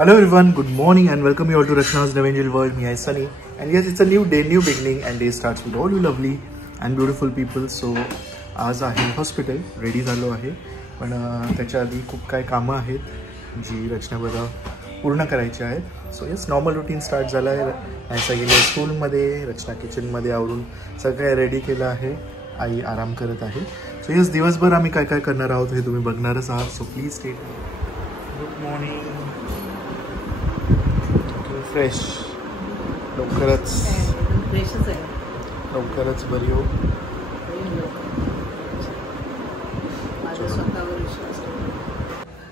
Hello everyone, good morning and welcome you all to Rachna's Devangel World. Me, I Sunny, and yes, it's a new day, new beginning, and day starts with all you lovely and beautiful people. So, आज आहे hospital ready झालो आहे, पण त्याच्या आधी खूप काय कामं आहेत जी रचनाबद्दल पूर्ण करायची आहेत. So yes, normal routine start झालं आहे. ऐसा गेले स्कूलमध्ये, रचना किचनमध्ये आवरून सगळं रेडी केलं आहे. आई आराम करत आहे. सो येस, दिवसभर आम्ही काय काय करणार आहोत हे तुम्ही बघणारच आहात. So please stay. Good morning. Fresh लवकरच बरी हो.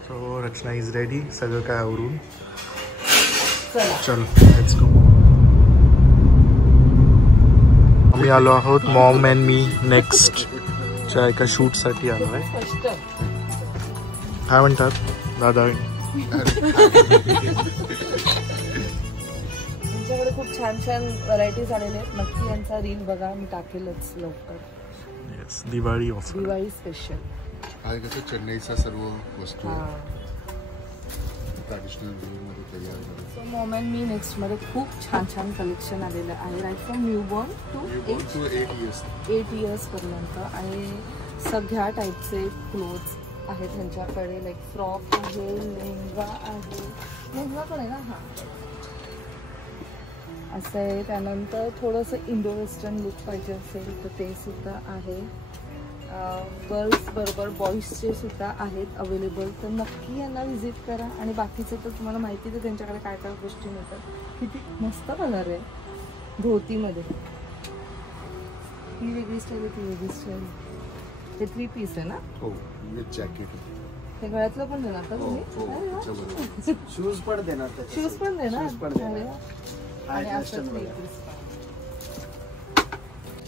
So Rachana is ready. सगळं काय आवरून चल लेट्स गो. आम्ही आलो आहोत मॉम अँड मी नेक्स्ट च्या एका शूट साठी आलो आहे. काय म्हणतात दादा? तुमच्याकडे खूप छान छान व्हरायटीज आलेले आहेत. नक्की यांचा रील बघा, मी टाकेलच लवकर. Yes, Diwali offer, Diwali special आहे. कसं चेन्नईचा सर्व वस्तू ट्रॅडिशनल मध्ये तयार झाले. So mom and me next मध्ये खूप छान छान कलेक्शन आलेलं आहे. Right from newborn to 8 years पर्यंत. आणि सगळ्या टाईपचे क्लोथ्स आहेत त्यांच्याकडे. लाईक फ्रॉक आहे, लेहंगा आहे, लेहंगा पण आहे ना, हा असं आहे. त्यानंतर थोडंसं इंडो वेस्टर्न लुक पाहिजे असेल तर ते सुद्धा आहे. गर्ल्स बरोबर बॉईजचे सुद्धा आहेत अवेलेबल. तर नक्की यांना व्हिजिट करा. आणि बाकीचे तर तुम्हाला माहिती आहे त्यांच्याकडे काय काय गोष्टी मिळतात. किती मस्त कलर आहे धोतीमध्ये. ही वेगळी स्टाईल आहे, ती वेगळी स्टाईल. हे 3 पीस आहे ना? हो, विथ जॅकेट. हे गळ्यातलं पण देणार का तुम्ही? शूज पण देणार. शूज पण देणार. आणि असं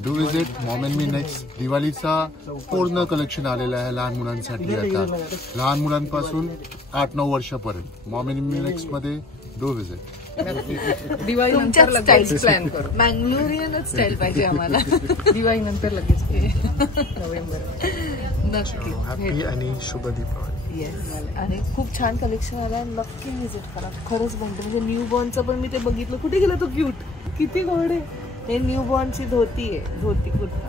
do visit Maugham and me next. दिवाळीचा पूर्ण कलेक्शन आलेलं आहे लहान मुलांसाठी. आता लहान मुलांपासून 8-9 वर्षापर्यंत मॉम अँड मी नेक्स्ट मध्ये डू विजिट. दिवाळी नंतर स्टाईल प्लॅन करू. मँगलोरियनच स्टाईल पाहिजे आम्हाला. दिवाळी नंतर लगेच नोव्हेंबर. नक्की. हॅपी आणि शुभ दीपावली. येस. आणि खूप छान कलेक्शन आलं आहे. नक्की व्हिजिट करा. खरंच म्हणते. म्हणजे न्यूबॉर्नचं पण मी ते बघितलं. कुठे गेला तो क्यूट, किती गोड आहे. हे न्यूबॉर्नची धोती आहे, धोती कुर्ता.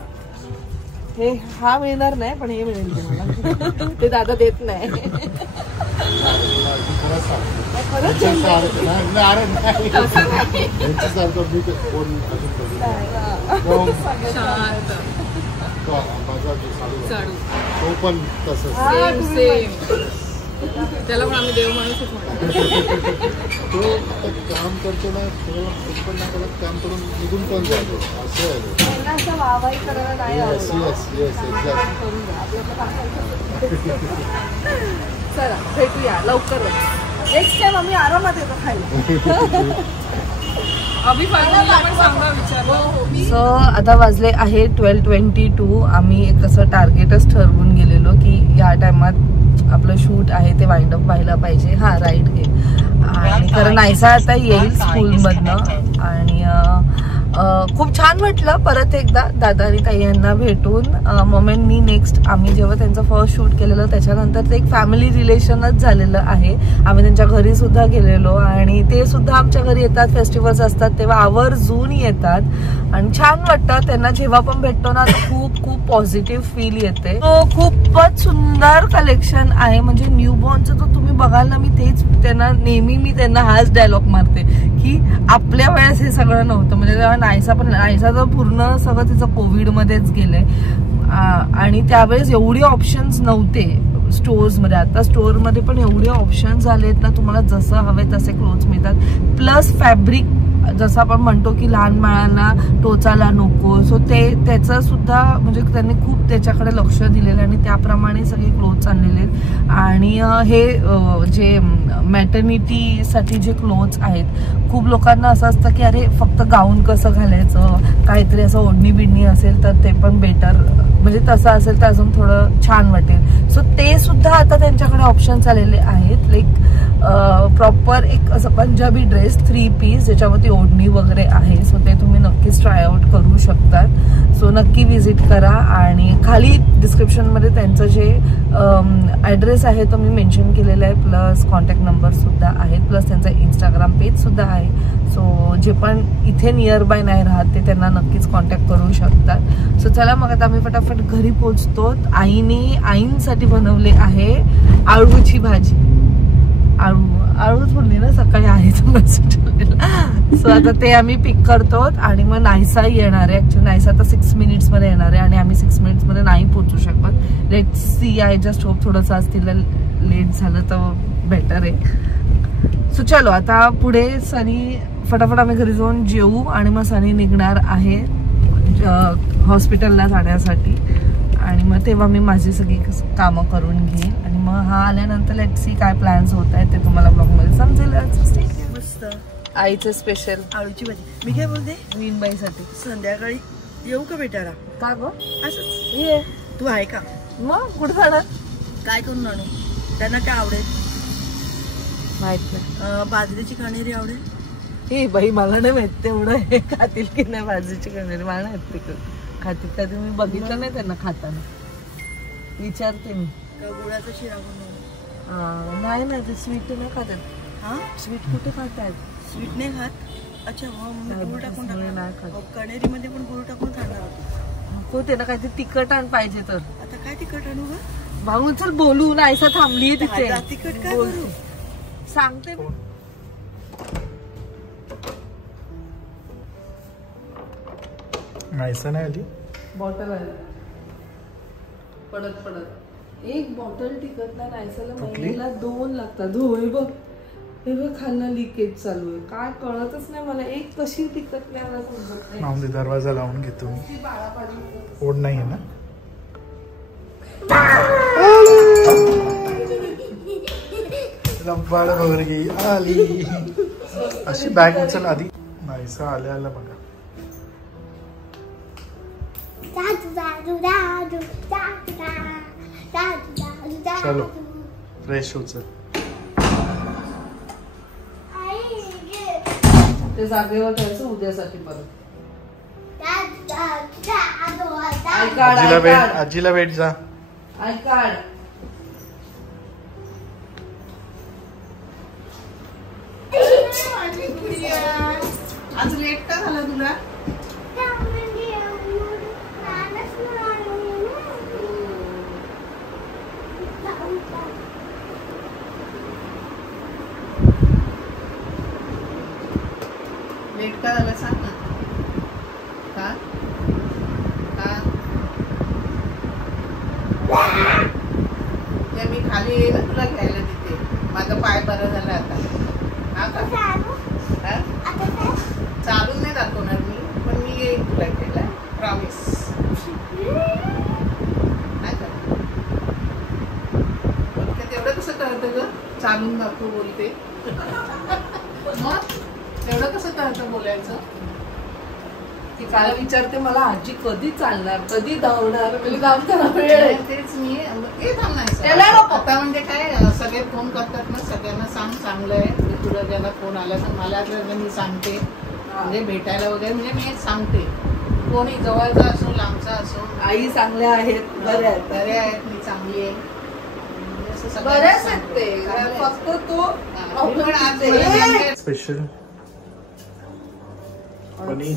हे हा मिळणार नाही, पण हे मिळेल तुम्हाला. ते दादा देत नाही. तो पण तसंच त्याला पण आम्ही देव माणूसच म्हणतो. तो काम करतो ना, पण त्याला काम करून निघून पण जातो. असं आहे. त्यांना असं वाहवाही करायला नाही आवडत. चला भेटूया लवकरच. नेक्स्ट टाइम आम्ही आरामात येतो खायला. सो आता वाजले आहे 12:22. आम्ही एक असं टार्गेटच ठरवून गेलेलो की या टायमात आपलं शूट आहे ते वाइंड अप व्हायला पाहिजे. हा राईट घे. आणि कारण नायसा आता येईल स्कूलमधनं. आणि खूप छान वाटलं परत एकदा दादा आणि ताई यांना भेटून. मॉम अँड मी नेक्स्ट आम्ही जेव्हा त्यांचं फर्स्ट शूट केलेलं त्याच्यानंतर ते एक फॅमिली रिलेशनच झालेलं आहे. आम्ही त्यांच्या घरी सुद्धा गेलेलो आणि ते सुद्धा आमच्या घरी येतात. फेस्टिवल्स असतात तेव्हा आवर्जून येतात आणि छान वाटतं त्यांना जेव्हा पण भेटतो ना. खूप खूप पॉझिटिव्ह फील येते. खूपच सुंदर कलेक्शन आहे. म्हणजे न्यूबॉर्नचं तर तुम्ही बघाल ना, मी तेच त्यांना नेहमी हाच डायलॉग मारते की आपल्या वेळेस हे सगळं नव्हतं. म्हणजे नायसा तर पूर्ण सगळं तिचं कोविडमध्येच गेलंय. आणि त्यावेळेस एवढे ऑप्शन्स नव्हते स्टोर्समध्ये. आता स्टोअरमध्ये पण एवढे ऑप्शन्स आलेत ना, तुम्हाला जसं हवे तसे क्लोथ्स मिळतात. प्लस फॅब्रिक जसं आपण म्हणतो की लहान बाळांना टोचायला नको. सो त्याचं सुद्धा म्हणजे त्यांनी खूप त्याच्याकडे लक्ष दिलेलं आहे आणि त्याप्रमाणे सगळे क्लोथ्स आणलेले आहेत. आणि हे जे मॅटर्निटीसाठी जे क्लोथ्स आहेत, खूप लोकांना असं असतं की अरे फक्त गाऊन कसं घालायचं, काहीतरी असं ओढणी बिडणी असेल तर ते पण बेटर, म्हणजे तसं असेल तर अजून थोडं छान वाटेल. सो ते सुद्धा आता त्यांच्याकडे ऑप्शन्स आलेले आहेत. लाईक प्रॉपर एक असं पंजाबी ड्रेस 3 पीस ज्याच्यावरती ओढणी वगैरे आहे. सो ते तुम्ही नक्कीच ट्राय आउट करू शकतात. सो नक्की विजिट करा. आणि खाली डिस्क्रिप्शनमध्ये त्यांचं जे ॲड्रेस आहे तो मी मेन्शन केलेला आहे, प्लस कॉन्टॅक्ट नंबर सुद्धा आहेत, प्लस त्यांचा इंस्टाग्राम पेज सुद्धा आहे. सो जे पण इथे नियर बाय नाही राहत ते त्यांना नक्कीच कॉन्टॅक्ट करू शकतात. सो चला मग आता आम्ही फटाफट घरी पोहोचतो. आईंसाठी बनवले आहे आळूची भाजी. आळूच बोलली ना सकाळी आहे. सो आता ते आम्ही पिक करतो आणि मग नायसा येणार आहे. ऍक्च्युली नायसा आता 6 मिनिट्स मध्ये येणार आहे आणि आम्ही 6 मिनिट्स मध्ये नाही पोहोचू शकत. Let see. I just hope थोडंसं आज तिला लेट झालं तर बेटर आहे. सो चलो आता पुढे सनी फटाफट आम्ही घरी जाऊन जेवू आणि मग सनी निघणार आहे हॉस्पिटलला जाण्यासाठी. आणि मग तेव्हा मी माझी सगळी कामं करून घेईन आणि मग हा आल्यानंतर लेट सी काय प्लॅन्स होत आहेत ते तुम्हाला ब्लॉगमध्ये समजेल. मस्त आईचे स्पेशल आळूची भाजी. मी काय बोलते, मीनबाईसाठी संध्याकाळी येऊ का भेटायला? का ग? असंच ये तू आहे का? मग कुठे जाणार? काय करून आणू? त्यांना काय आवडेल? माहित नाही. बाजरीची कणेरी आवडेल? हे बाई मला नाही माहित तेवढं हे खातील की नाही बाजरीची कणेरी. मला नाही ते खातील का ते मी बघितलं नाही त्यांना खाताना. विचारते मी. गुळाचा शिरा बनवू? नाही ना ते स्वीट नाही खातात. हा स्वीट कुठे खातात? स्वीट नाही खात? अच्छा मग गुळ टाकून नाही खात. कणेरी मध्ये पण गुळ टाकून खाणार होतो. हो त्याला काहीतरी तिखट आण पाहिजे तर. आता काय तिखट आणू ग? भाऊ चल बोलू ना. ऐसा थांबली तिथे. तिखट काय बोलते सांगते. नाहीसा नाही आली. बॉटल आली पडत एक बॉटल टिकत नाही. नायसाला महिन्याला 2 लागतात. होय बघ हे बघ खालनं लिकेज चालू आहे. काय कळतच नाही मला. एक कशी टिकत नाही मला समजत नाही. दरवाजा लावून घेतो मी. ओढ नाही आहे ना. लंबाड भरगी आली. अशी बॅग उचल आधी. नाहीसा आल्या आला बघा. चलो फ्रेश हो. चल ते जागेवर ठेवायचं उद्यासाठी परत. आजीला भेट जा. आय कार्ड आज लेट का झाला तुला? लेट का झाला सांग ना. का मी खाली येईल तुला घ्यायला तिथे. माझा पाय बरा झाला आता. हा का? चालून नाही दाखवणार मी, पण मी येईल तुला घ्यायला. प्रॉमिस. नाही का तेवढं कसं कळतं ग? चालून दाखव बोलते. मग तेवढं कसं कळतं बोलायचं? ती काल विचारते मला आजी कधी चालणार, कधी धावणार. काम करा वेळ. तेच मी आता म्हणजे काय सगळे फोन करतात ना, सगळ्यांना सांग चांगलं आहे. तुला ज्याला फोन आला तर मला मी सांगते. म्हणजे भेटायला वगैरे म्हणजे मी सांगते. कोणी जवळचा असो लांबचा असो. आई चांगल्या आहेत, बरे आहेत, मी चांगली आहे. बऱ्याच आहेत ते. फक्त तो स्पेशल पनीर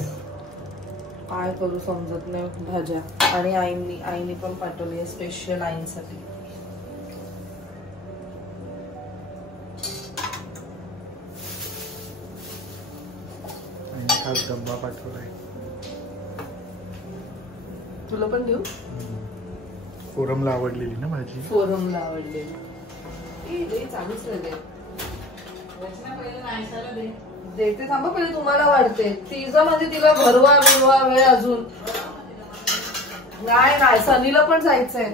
काय करू समजत नाही भाज्या. आणि आईने पण पाठवली आहे स्पेशल आईंसाठी. खास डब्बा पाठवलाय. तुला पण देऊ? फोरमला आवडलेली ना भाजी. फोरमला आवडलेली. चालूच राहिले. देते थांबा पहिले. तुम्हाला वाढते तिचं म्हणजे तिला भरवा वेळ अजून नाही. सनीला पण जायचंय.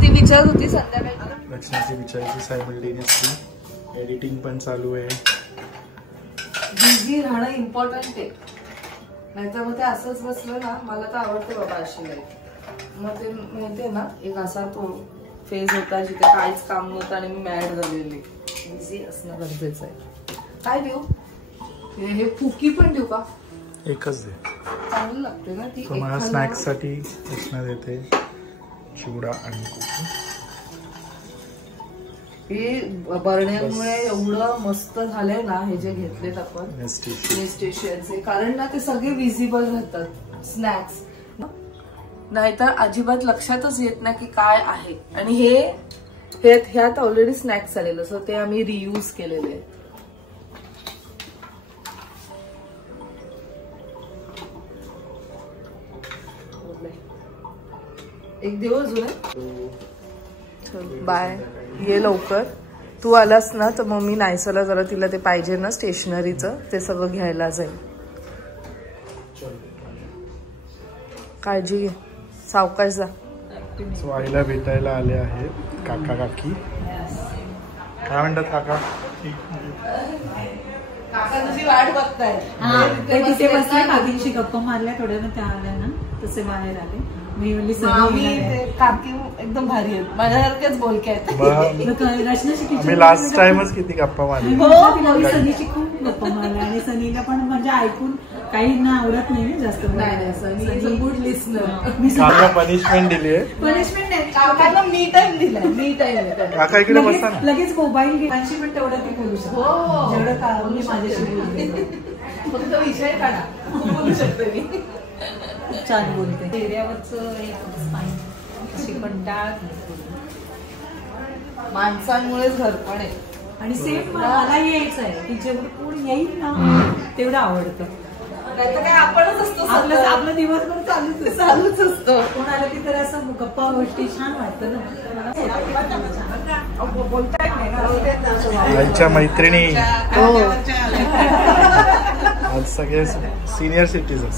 ती विचारत होती संध्याकाळी. रचनाची बिचारीची सायमल्टेनियसली एडिटिंग पण चालू आहे. बिझी राहणं इम्पॉर्टंट आहे, नाहीतर मग ते असंच बसलं ना. मला तर आवडते बाबा अशी लाईफ. मग ते माहितीये ना, एक असा तो फेज होता जिथे काहीच काम नव्हतं आणि मी मॅड झालेली. बिझी असणं गरजेचं आहे. काय देऊ? हे फुकी पण देऊ का? एकच दे, चांगलं लागते ना ती. तुम्हाला स्नॅक्स साठी रचना देते चिवडा आणि कुकी. हे बरण्यांमुळे एवढं मस्त झालंय ना हे जे घेतलेत आपण नेस्टेशियनचे, कारण ना ते सगळे विजिबल राहतात स्नॅक्स. नाहीतर अजिबात लक्षातच येत नाही की काय आहे. आणि ह्यात ऑलरेडी स्नॅक्स आलेलं, सो ते आम्ही रियूज केलेले. एक दिवस बाय. ये लवकर. तू आलास ना तर मग मी नायसाला जरा तिला ते पाहिजे ना स्टेशनरीचं ते सगळं घ्यायला जाईल. काळजी घे, सावकाश जा. सो आईला भेटायला आले आहेत काका काकी. काय म्हणतात काका? काका तुझी वाट बघतायत. ते तिथे बसले, काकींशी गप्पा मारल्या थोड्या, त्या आल्या ना तसे बाहेर आले. मी म्हणली काकी एकदम भारी आहेत, माझ्यासारखेच बोलके आहेत. आम्ही लास्ट टाइमच किती गप्पा मारल्या. सनीची खूप गप्पा मारल्या आणि सनीला पण म्हणजे ऐकून काही ना आवडत नाही ना जास्त. Good listener. काका पनिशमेंट दिली आहे. पनिशमेंट नाही, काकाला मी टाइम दिलाय. मी टाइम काका इकडे बसता ना. लगेच मोबाईल घेण्याची पण तेवढं ती बोलू शकतो. जेवढं काम मी माझ्याशी बोलते फक्त विषय काढा, बोलू शकते मी. छान बोलते. चेहऱ्यावरचं अशी कंटाळ माणसांमुळेच घरपण आहे. आणि सेम मला यायचं आहे की जेवढं कोण येईल ना तेवढं आवडतं. काय आपणच असतो, आपलं दिवसभर चालूच असतो. कोण आलं की तर असं गप्पा गोष्टी छान वाटतं ना. आईच्या मैत्रिणी आज सगळे सिनियर सिटीजन.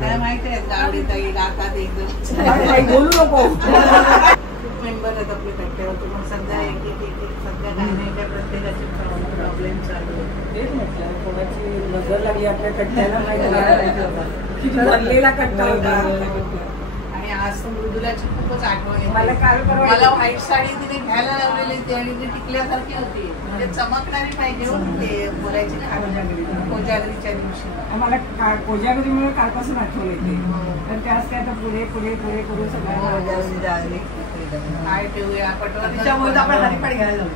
काय माहिती आहे गावडीताई गातात एकदम बोलू नको. खूप मेंबर आहेत आपले कट्ट्यावर. मग सध्या एक सध्या काही नाही त्या प्रत्येकाचे प्रॉब्लेम चालू आहेत. तेच म्हटलं, कोणाची नजर लागली आपल्या कट्ट्याला माहिती भरलेला कट्टा होता. आणि आज तर मृदुलाची खूपच आठवण येते. मला व्हाईट साडी तिने घ्यायला लावलेली होती आणि ती टिकल्यासारखी होती. म्हणजे चमकणारी पाहिजे ते बोलायची कोजागरीच्या दिवशी. मला कोजागरीमुळे कालपासून आठवण येते. तर त्याच काय आता पुढे पुढे पुढे करून सगळ्या काय ठेवूया पटवळ. त्याच्यामुळे आपण हरिपाडी घ्यायला जाऊ.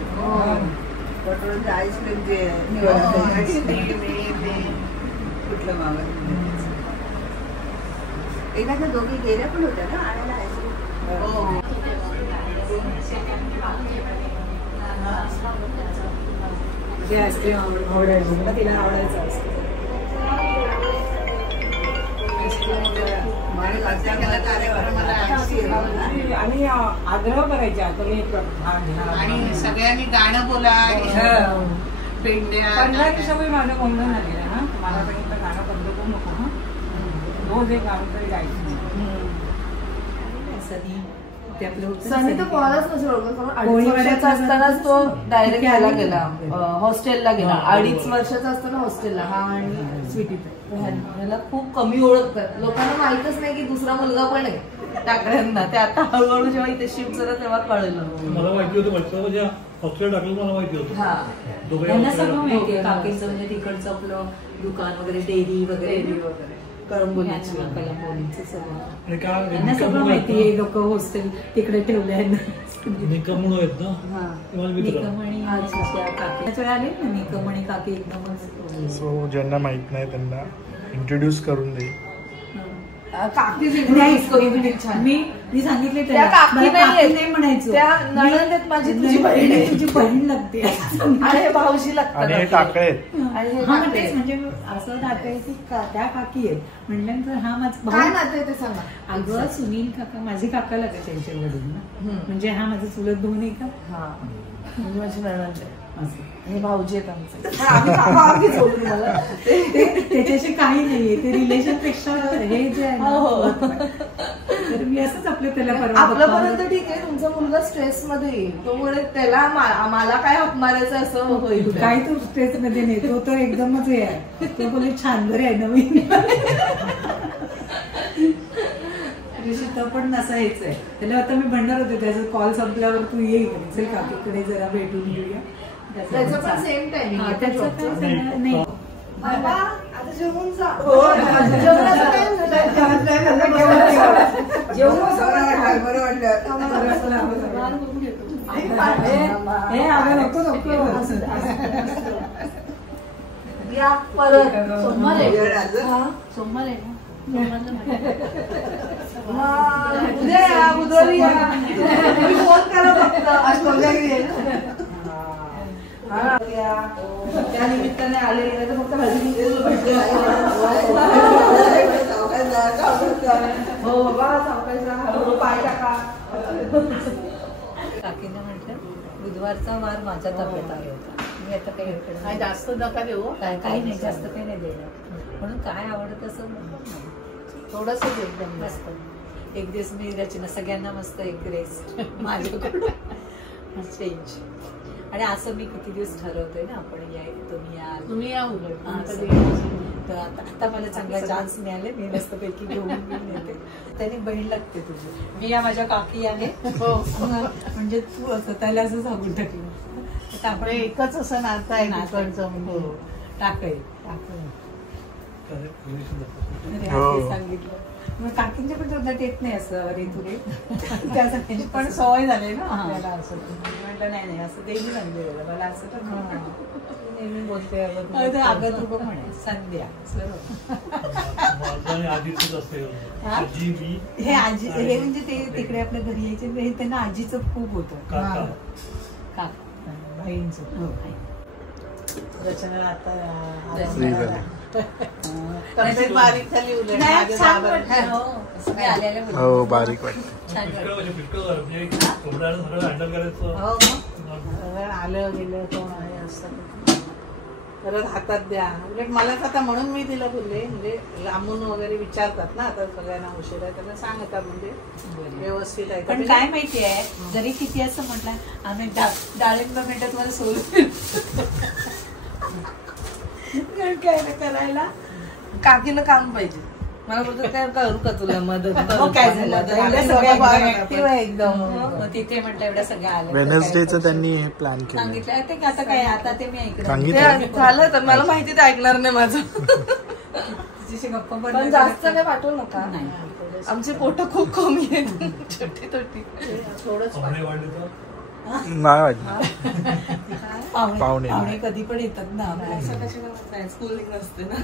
पटवळचं आईस्क्रीम जे कुठलं मागं एखाद्या दोघी गेल्या पण होत्या ना आणायला आईस्क्रीम. आईस्क्रीम आवडायचं मला, तिला आवडायचं आईस्क्रीम. आणि आग्रह करायचा तुम्ही आणि सगळ्यांनी गाणं बोला. पेंड्या 15 दिवसापूर्वी माझं बोलणं झालेलं ना, मला पण इथं गाणं बंद करू नको हा. रोज एक गाणं तरी गायचं. सनी तर कोणालाच नसेल ओळखत, कारण 2.5 वर्षाचा असतानाच तो डायरेक्ट ह्याला गेला, हॉस्टेलला गेला. 2.5 वर्षाचा असताना हॉस्टेलला. हा आणि स्वीटी ह्याला खूप कमी ओळखतात. लोकांना माहितच नाही की दुसरा मुलगा पण आहे टाकड्यांना. ते आता हळूहळू जेव्हा इथे शिफ्ट झालं तेव्हा कळलं. मला माहिती होतं हॉस्टेल टाकलं, मला माहिती होतं. त्यांना सगळं माहिती आहे. काकीचं म्हणजे तिकडचं आपलं दुकान वगैरे, डेअरी वगैरे करंबोलीचं सगळं त्यांना सगळं माहिती आहे. लोक हॉस्टेल तिकडे ठेवले आहेत निकम म्हणून आहेत ना, निकमणी काकी आले ना. निकमणी काकी एकदमच. सो ज्यांना माहित नाही त्यांना इंट्रोड्यूस करून दे. काकी मी सांगितले त्या काकी नाही म्हणायचो, त्या नणंद आहेत माझी, तुझी बहीण आहे. तुझी बहीण लागते आणि भाऊजी लागतात. आणि हे टाकळे म्हणजे असं नाते की त्या काकी आहेत म्हटल्यानंतर हा माझा काय नाते ते सांगा. अगं सुनील काका माझे काका लागत त्यांच्या वडील ना, म्हणजे हा माझा चुलत भाऊ नाही का. हा म्हणजे माझी नणंद आहे. हे भाऊजी आहेत आमचे. आम्ही जोडून मला त्याच्याशी काही नाहीये, ते रिलेशन पेक्षा हे जे आहे ना, तर मी असंच त्याला आपल्यापर्यंत ठीक आहे. तुमचा मुलगा स्ट्रेस मध्ये येईल, तो मुळे त्याला मला काय हाक मारायचं असं होईल. काय तो स्ट्रेस मध्ये नाही, तो तर एकदमच हे आहे. तो बोले छान बरे आहे नवीन. तो पण नसायचं आहे त्याला. आता मी म्हणणार होते त्याचा कॉल संपल्यावर तू येईल चल काकीकडे जरा भेटून घेऊया. त्याचं पण सेम टायमिंग आहे. त्याचं नाही बाबा आता जेवून जा. या परत सोमवार आहे ना. उद्या या, बुधवारी या. फोन करा फक्त. आज कोल्हागिरी आहे ना. त्या निमित्ताने आलेले तर फक्त हो बाबा सावकाश पाय टाका. काकीने म्हटलं बुधवारचा वार माझ्या ताब्यात आला होता. मी आता काही जास्त नका देऊ. काही नाही, जास्त काही नाही देणार. म्हणून काय आवडत असं थोडस एकदम मस्त. एक दिवस मी रचना सगळ्यांना मस्त एक रेस्ट माझ्याकडून चेंज. आणि असं मी किती दिवस ठरवतोय ना आपण तुम्ही या उलट. तर आता मला चांगला चान्स मिळाले. मी मस्तपैकी घेऊन येते. त्याने बहीण लागते तुझी. मी या माझ्या काकी आहे म्हणजे तू असं त्याला असं सांगून टाकलं. आपण एकच असं नातं आहे नातवंड टाकाय सांगितलं. मग काकींच्या पण तोंडात येत नाही असं रे तुरे. त्यासाठी पण सवय झाली ना आपल्याला असं. म्हटलं नाही असं देवी म्हणले मला असं तर नेहमी बोलते अगं तू बघ म्हणे संध्या हे आजी. हे म्हणजे ते तिकडे आपल्या घरी यायचे. हे त्यांना आजीचं खूप होतं. काका बहीणचं. रचना आता तब्येत बारीक झाली उलट. हो बारीक वाटत. आलं गेलं कोण आहे असं परत हातात द्या. उलट मलाच आता म्हणून मी तिला बोलले म्हणजे लांबून वगैरे विचारतात ना आता सगळ्यांना उशीर आहे त्यांना सांगतात म्हणजे व्यवस्थित आहे. पण काय माहिती आहे जरी किती असं म्हटलं आम्ही डाळिंब मिनिटात मला सोडून काय करायला. काकीला काम पाहिजे. मला बोलतो काय करू का तुला मदत. काय झालं एकदम. तिथे म्हटलं एवढ्या सगळ्या आल्या. वेनसडेचं त्यांनी हे प्लॅन केलं. सांगितलं ते आता काय आता ते मी ऐकलं झालं तर मला माहिती ते ऐकणार नाही माझं. तिच्याशी गप्पा पण जास्त काय पाठवू नका. नाही आमचे पोट खूप कमी आहेत. छोटी छोटी थोडंच नाही वाटलं. पाहुणे कधी पण येतात ना आपल्या. स्कूलिंग नसते ना.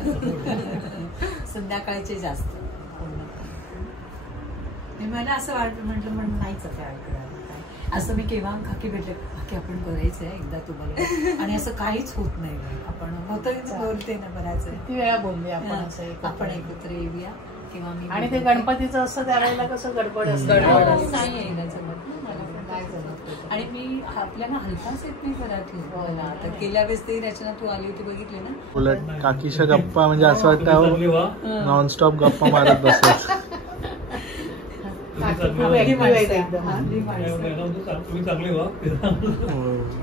संध्याकाळचे जास्त. मला असं म्हटलं नाहीच काय असं. मी केव्हा काकी भेटले काकी आपण करायचंय एकदा तुम्हाला. आणि असं काहीच होत नाही. आपण होतं बोलते ना बऱ्याच किती वेळा बोलली आपण असं आपण एकत्र येऊया किंवा मी. आणि ते गणपतीचं असं त्यावेळेला कसं गडबड असतं. नाही येण्याचं आणि मी आपल्याला हलकाच येत नाही घरात. आता गेल्या वेळेस ते रचना तू आली होती बघितली ना. उलट काकीच्या गप्पा म्हणजे असं वाटतं नॉनस्टॉप गप्पा मारत बसायचं.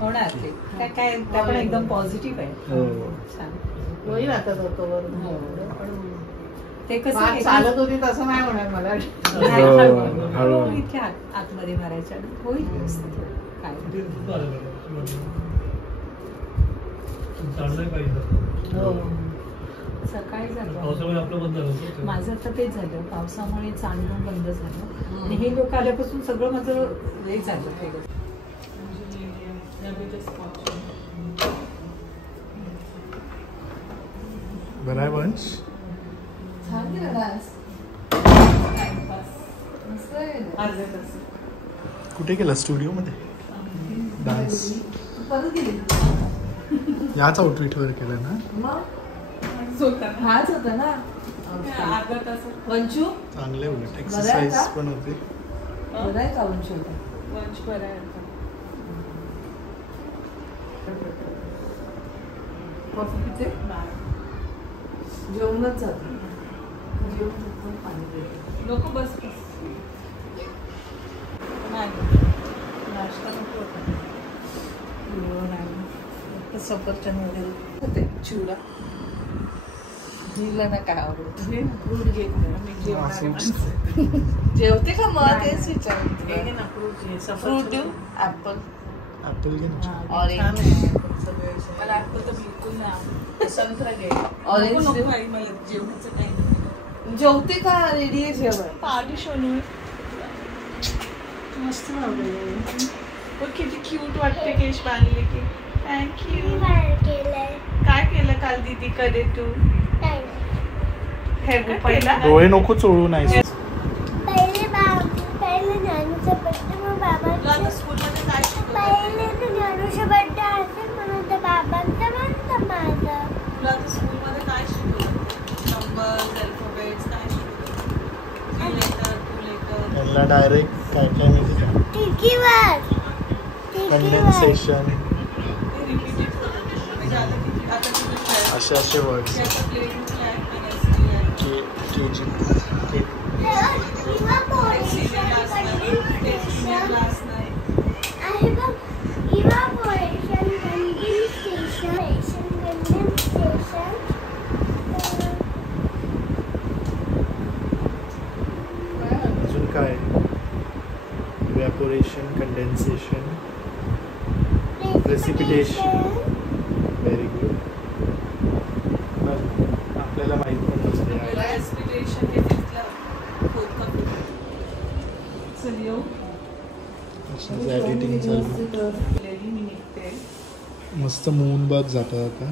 होणार ते काय पण एकदम पॉझिटिव्ह आहे. छान होईल आता तोवर. ते कसं चालत होती तसं नाही होणार मला. इतक्या आतमध्ये मारायच्या होईल काय. सकाळी झालं माझं तर तेच झालं. पावसामुळे चालणं बंद झालं आणि हे लोक आल्यापासून सगळं माझं हे झालं. बरं आहे वंश. कुठे केला स्टुडिओ मध्ये डान्स. याच आउटफिट वर केला ना. हाच होता ना वंशू. चांगले उलट एक्सरसाइज पण होते. बरं आहे का वंशू. वंश बरं आहे. कॉफी पिते जेवणच जात जेवण पाणी पिते लोक बस नाश्ता नको सफरचंद वगैरे होते चिवडा हिला ना काय आवडत फ्रूट घेत नाही मी जेवते का मग तेच विचारते ना फ्रूट देऊ ऍपल ऍपल घे ना. ऑरेंज मला ऍपल तर बिलकुल नाही संत्रा घे ऑरेंज देऊ मला जेवणाचं काही जेवते का रेडी आहे जेवण पार्टी शोनू मस्त किती क्यूट वाटते केश बांधले की थँक्यू काय केलं काल दीदी कडे तू हेअरकट केला डोळे नको चोळू नाही. पहिले ज्ञानूचा बड्डे मग बाबांचा स्कूलमध्ये काय शिकवलं पहिले तर ज्ञानूचा बड्डे असेल म्हणून तर बाबांचा म्हणतं माझं तुला आता स्कूलमध्ये काय शिकवलं नंबर्स अल्फाबेट्स काय शिकवलं लेटर टू लेटर त्यांना डायरेक्ट काय काय माहिती का टिकीवर कंडेन्सेशन रिपीटेड म्हणजे आता किती असे असे वर्ड्स प्लेइंग फ्लॅग पेनल्टी के जी आहे बघ इव्हापोरेशन कंडेन्सेशन अजून काय evaporation condensation precipitation very good. आपल्याला माहित पण नसते. प्रेसिपिटेशन हे तिथलं चल येऊ एडिटिंग चालू. मी निघते मस्त मून बघ जाता आता.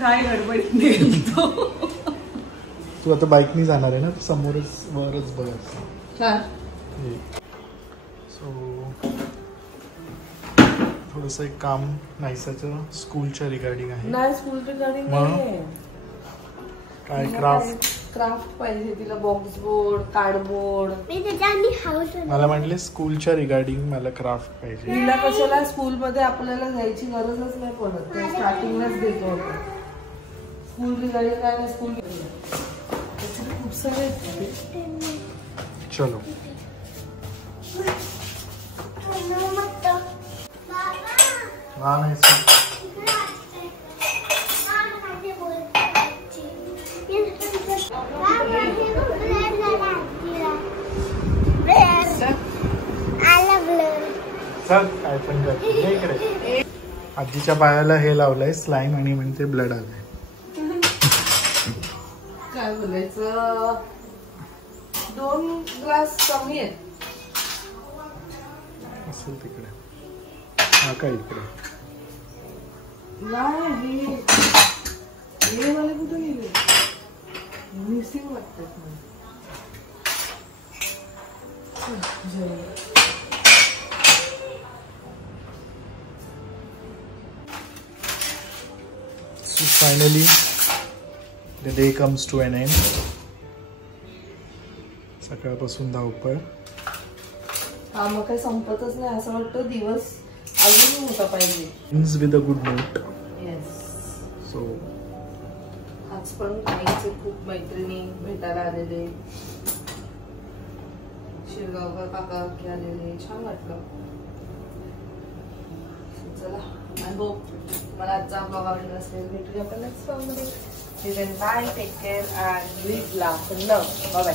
काय गडबडीत निघतो तू आता बाईकनी जाणार आहे ना, तू समोरच वरच बघ. सो थोडंसं एक काम नाहीसाचं स्कूलच्या रिगार्डिंग आहे. नाही स्कूल रिगार्डिंग मग? नाहीये. काय तिला क्राफ्ट पाहिजे तिला बॉक्स बोर्ड कार्डबोर्ड. मी त्याच्यानी हाऊस मला म्हटले स्कूलच्या रिगार्डिंग मला क्राफ्ट पाहिजे. तिला कशाला स्कूल मध्ये आपल्याला जायची गरजच नाही पडत, ते स्टार्टिंगलाच देतो आपण. स्कूल रिगार्डिंग काय नाही स्कूल खूप सारे चलो हा नाही चल काय पण कर. आजीच्या पायाला हे लावलंय स्लाइम आणि म्हणते ब्लड आलंय. काय बोलायचं 2 ग्लास कमी आहेत असेल तिकडे. हा काय इकडे नाही हे मला कुठे गेले मिसिंग वाटतात मला. So finally the day comes to an end. सकाळपासून धावपळ. हा मग काही संपतच नाही असं वाटतं दिवस अजून मोठा पाहिजे. Ends with a good note. Yes. So आज पण आईचे खूप मैत्रिणी भेटायला आलेले, शिरगावकर काका आलेले, छान वाटलं. चला आय होप मला आजचा ब्लॉग आवडला असेल. भेटूया आपण नेक्स्ट ब्लॉग मध्ये. Bye, take care and please लाव. Bye bye.